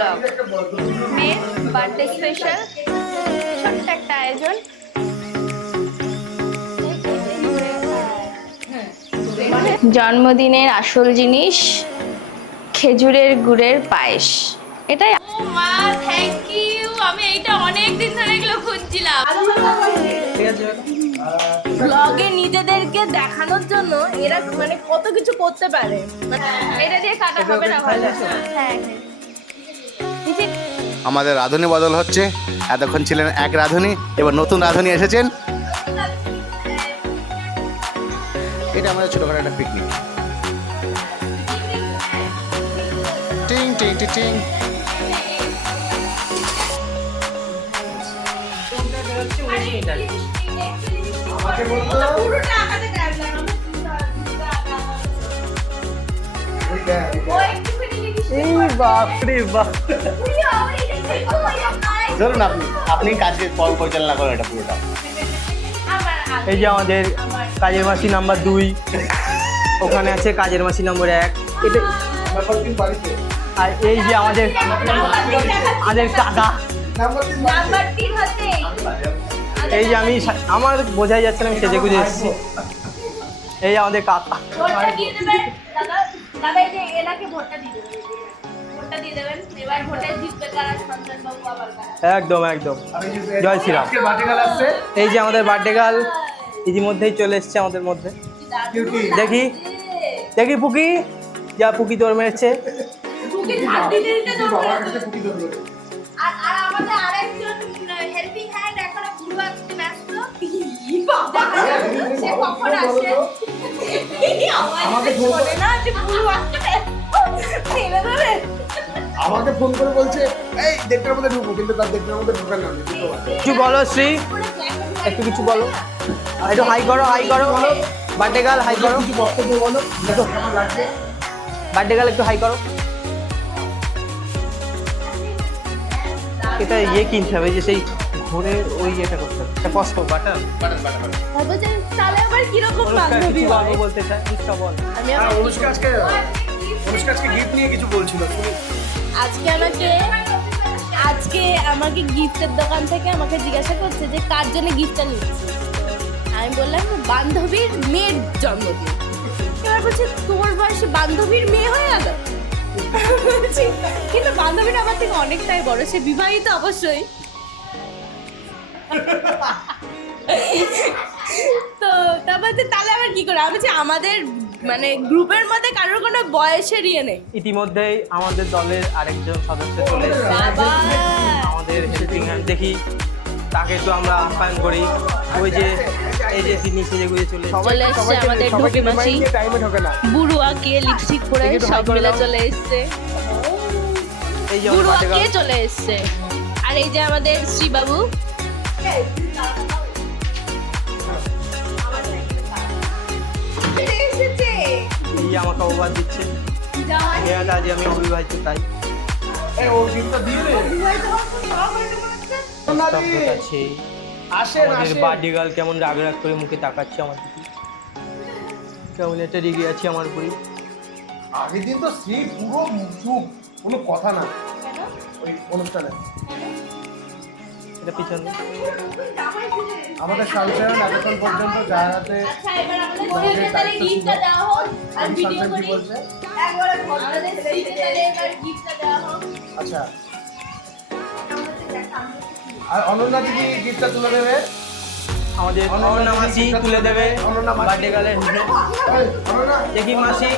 Blog. মেয়ের birthday special ছোট্ট একটা আয়োজন। জন্মদিনের আসল জিনিস খেজুরের গুড়ের পায়েস। এটাই। ও মা, থ্যাংক ইউ। আমি এইটা অনেক দিন ধরে এগুলো খুঁজছিলাম। ব্লগে নিজেদেরকে দেখানোর জন্য এরা মানে কত কিছু করতে পারে। এটা দিয়ে কাটা হবে না ভালো। হ্যাঁ, আমাদের রাঁধুনি বদল হচ্ছে। এতক্ষণ ছিলেন এক রাঁধুনি, এবার নতুন রাঁধুনি এসেছেন। এটা আমাদের ছোটখাটো একটা পিকনিক। টিং টিং টিং টিং। ধরুন আপনি কাজকে পরিচালনা করেন এটা পুরোটা। এই যে আমাদের কাজের মাসি নাম্বার 2, ওখানে আছে কাজের মাসি নম্বর 1। এটা আর এই যে আমাদের কাকা, এই যে আমার বোঝাই যাচ্ছে না, আমি সেজে গুজে এসেছি। এই আমাদের কাকা। একদম একদম, জয় শ্রীরাম। এই যে আমাদের বার্থডে গার্ল ইতিমধ্যেই চলে এসছে আমাদের মধ্যে। দেখি দেখি পুকি, যা পুকি দৌড় মেরেছে। আমাকে ফোন করে বলছে এই দেড়টার মধ্যে ঢুকবো, কিন্তু তার দেড়টার মধ্যে ঢোকার না। কিছু বলো শ্রী, একটু কিছু বলো, একটু হাই করো, হাই করো। বার্থডে গার্ল হাই করো, কিছু বক্তব্য বলো, দেখো কেমন লাগছে। বার্থডে গার্ল একটু হাই করো। এটা ইয়ে কিনতে হবে, যে সেই ঘুরে ওই ইয়েটা করতে হবে, একটা কষ্ট বাটার তাহলে আবার কিরকম বান্ধবী হয় বলতে চাই। অনুষ্কা বল। অনুষ্কা আজকে গিফট নিয়ে কিছু বলছিল। আজকে আমাকে গিফটের দোকান থেকে আমাকে জিজ্ঞাসা করছে যে কার জন্য গিফটটা নিচ্ছি। আমি বললাম বান্ধবীর মেয়ের জন্মদিন। এবার বলছে তোর বয়সে বান্ধবীর মেয়ে হয়ে গেল। কিন্তু বান্ধবীর আমার থেকে অনেকটাই বড়, সে বিবাহিত অবশ্যই। তো তারপর তাহলে আবার কি করে, আমি বলছি আমাদের মানে গ্রুপের মধ্যে কারোর কোনো বয়সের ইয়ে নেই। ইতিমধ্যেই আমাদের দলের আরেকজন সদস্য চলে এসেছে আমাদের হেল্পিং হ্যান্ড। দেখি তাকে তো আমরা আপ্যায়ন করি। ওই যে এই যে তিনি সেজে গুজে চলে এসছে আমাদের ঢুকি মাসি, বুড়ুয়াকে লিপস্টিক পরে সব মিলে চলে এসছে। এই যে বুড়ুয়াকে চলে এসছে। আর এই যে আমাদের শ্রীবাবু, এই আমাকে অবাদ দিচ্ছে। আজ আমি অবিবাহিত, তাই আমাদের বার্থডে গার্ল কেমন রাগ রাগ করে মুখে তাকাচ্ছে আমার দিকে, কেমন একটা রেগে আছি আমার উপরে। আগের দিন তো শ্রী পুরো চুপ, কোনো কথা না ওই অনুষ্ঠানে। এটা পিছনে আমাদের সালসায়ন এতক্ষণ পর্যন্ত যার হাতে আচ্ছা, আর অনন্যা দিদি গিফটটা তুলে দেবে। আমাদের অনন্যা মাসি তুলে দেবে বার্থডে গার্লের। দেখি মাসি,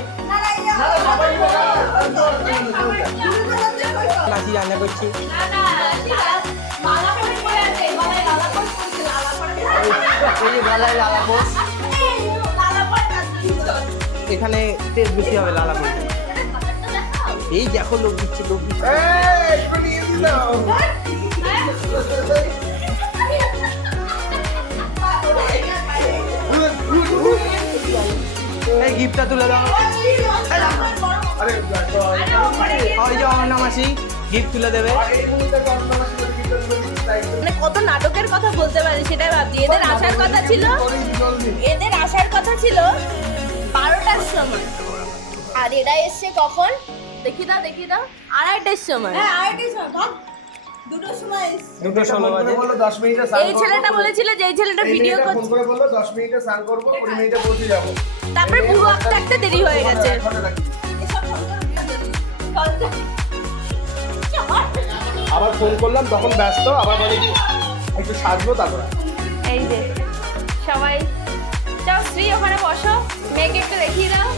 মাসি রান্না করছি। এই যে গলায় লালাপোস, এখানে তেজ বেশি হবে লালাপোস। এই দেখো লোক দিচ্ছে, লোক দিচ্ছে। এই গিফটটা তুলে দাও। ওই যে অনন্যা মাসি গিফট তুলে দেবে। মানে কত নাটকের কথা বলতে পারি সেটাই ভাবছি। এদের আসার কথা ছিল 12টার সময়, আর এরা এসছে কখন দেখি দাও 2:30টার সময়। দুটো 16 বাজে। বললো 10 মিনিটে স্নান এই ছেলেটা বলেছিল যে এই ছেলেটা ভিডিও ফোন করছে, করে বললো 10 মিনিটে স্নান করবো, 20 মিনিটে পৌঁছে যাবো। তারপরে পুরো একটা দেরি হয়ে গেছে। আবার ফোন করলাম তখন ব্যস্ত, আবার বলে কি একটু সাজবো তারপর। এই যে সবাই যাও, শ্রী ওখানে বসো, মেয়েকে একটু দেখিয়ে দাও।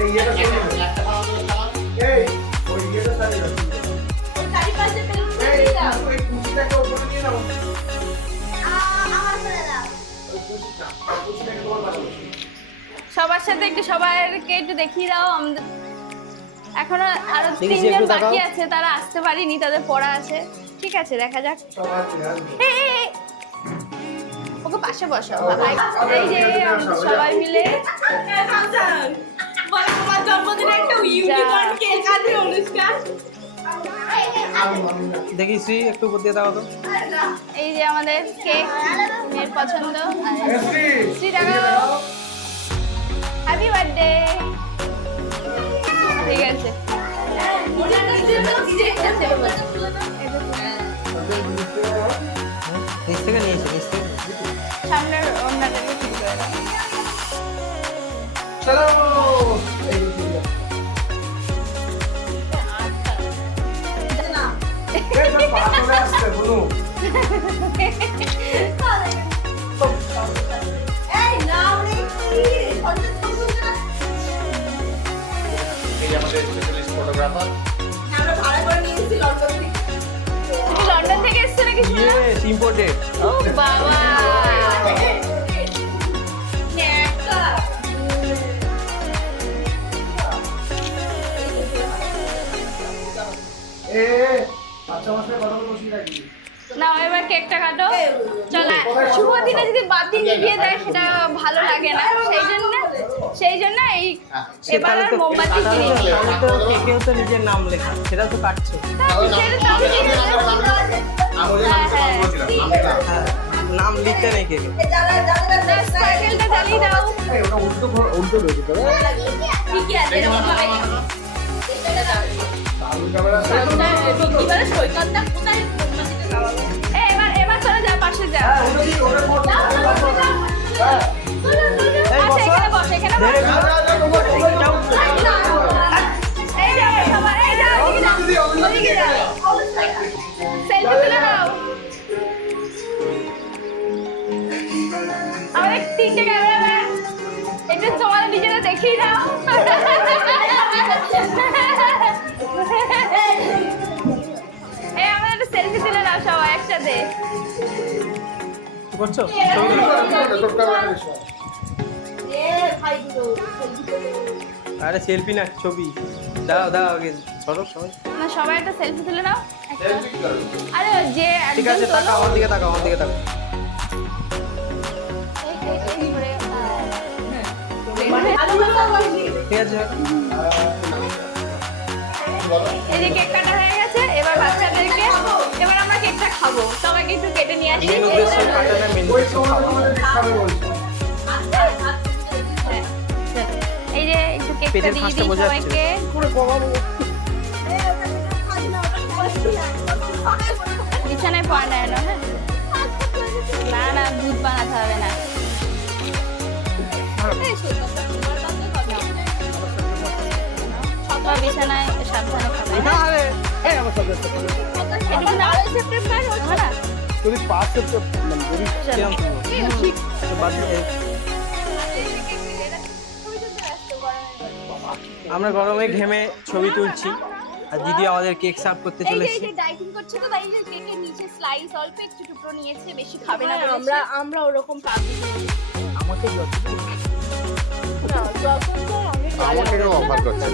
এই ইয়েটা চালিয়ে দাও। এই ওই ইয়েটা চালিয়ে দাও। ওই কুচিটাকে ওপরে নিয়ে নাও। ওই কুচিটাকে তোমার পাশে বসিয়ে দাও। সবার সাথে একটু সবাইকে একটু দেখিয়ে দাও। আমাদের এখনো আরো দেখি, 3 জন একটু তাকাও। বাকি আছে, তারা আসতে পারেনি, তাদের পড়া আছে। ঠিক আছে, দেখা যাক। সবার চেহারা। এই, ওকে পাশে বসাও বাবা। এই যে আমরা সবাই মিলে দেখি শ্রী একটু উপর দিয়ে দাও তো। এই যে আমাদের কেক, মেয়ের পছন্দ। শ্রী, শ্রী দেখাও, হ্যাপি বার্থডে। ঠিক আছে, নিচ থেকে নিয়েছি, নিচ থেকে। সামনের অন্যটাকে ঠিক করে দাও। চলো। এই যে এই তো পা চলে আসছে, বলু। এই আমাদের স্পেশালিস্ট ফটোগ্রাফার। তুমি লন্ডন থেকে এসছো নাকি? Yes, imported. ও বাবা, এ আচ্ছা মাসে কথা বসিয়ে রাখি। নাও এবার কেকটা কাটো। চলো, শুভ দিনে যদি বাতি নিভিয়ে দেয় সেটা ভালো লাগে না, সেই জন্য এই এবার আর মোমবাতি কিনেছি। তাহলে তো কেকেও তো নিজের নাম লেখা, সেটা তো কাটছে। হ্যাঁ, নাম লিখতে নেই কেকে। সাইকেলটা জ্বালিয়ে দাও। এই ওটা উল্টো রয়েছে তো। ঠিকই আছে, এরকম ভাবে দারুণ ক্যামেরা আছে। এবার চলে যা, পাশে যা। হ্যাঁ, ওটা কি ওটা মোট। হ্যাঁ। এই আচ্ছা, বসো। এখানে বস, এখানে বস। ধীরে যা, যা, যা, তোমার সবাই যাও। এই যাও, সবাই, এই যাও, এদিকে যাও, দিদি, ওদিকে যাও। সেলফি তুলে নাও। আমাদের 3টে ক্যামেরাম্যান, একটু তোমাদের নিজেরা দেখিয়ে দাও। এই আমাদের একটা সেলফি তুলে নাও সবাই একসাথে। কি করছো? তোর ক্যামেরা এসো। আরে সেলফি না, ছবি। দাও দাও আগে সরো সবাই। না, সবাই একটা সেলফি তুলে নাও একটা। সেলফি করো। আরে যে ঠিক একজন আছে, তাকাও তোলো। আমার দিকে, তাকাও আমার দিকে, তাকাও। এই করে, ঠিক আছে। এই যে কেক কাটা হয়ে গেছে, এবার বাচ্চাদেরকে, এবার আমরা কেকটা খাবো। সবাইকে একটু কেটে নিয়ে আসি। মেন উদ্দেশ্য কাটা না, মেন ওই উদ্দেশ্য সময় খাওয়া। তোমাদের খাবে বলছো। এই যে একটু কেকটা পেটের দিয়ে ফাঁসটা দিই বোঝা যাচ্ছে। সবাইকে। বিছানায় পড়া নেয় না, হ্যাঁ? না না, দুধ বানাতে হবে না। সবাই বিছানায় সাবধানে খাবে, হ্যাঁ? এটুকু না হলে সেপ্টেম্বর হচ্ছে না। যদি 5 সেপ্টেম্বর যদি কিরম ঠিক। তো বাদ দিয়ে- আমরা গরমে ঘেমে ছবি তুলছি আর দিদি আমাদের কেক সার্ভ করতে এই যে চলেছে। ডাইটিং করছে তো, তাই যে কেকের নিচে স্লাইস অল্প একটু টুকরো নিয়েছে, বেশি খাবে না বলেছে। আমরা ওরকম পাবি আমাকে যতটুকু আমাকে অফার করছে।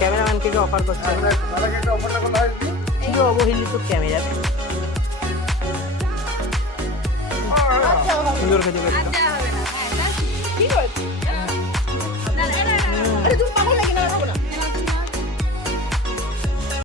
ক্যামেরাম্যানকে অফার করছে। তাহলে একটা অফারটা করতে হয় কি? এই অবহেলিত ক্যামেরা সুন্দর খেতে পেরেছিল। আচ্ছা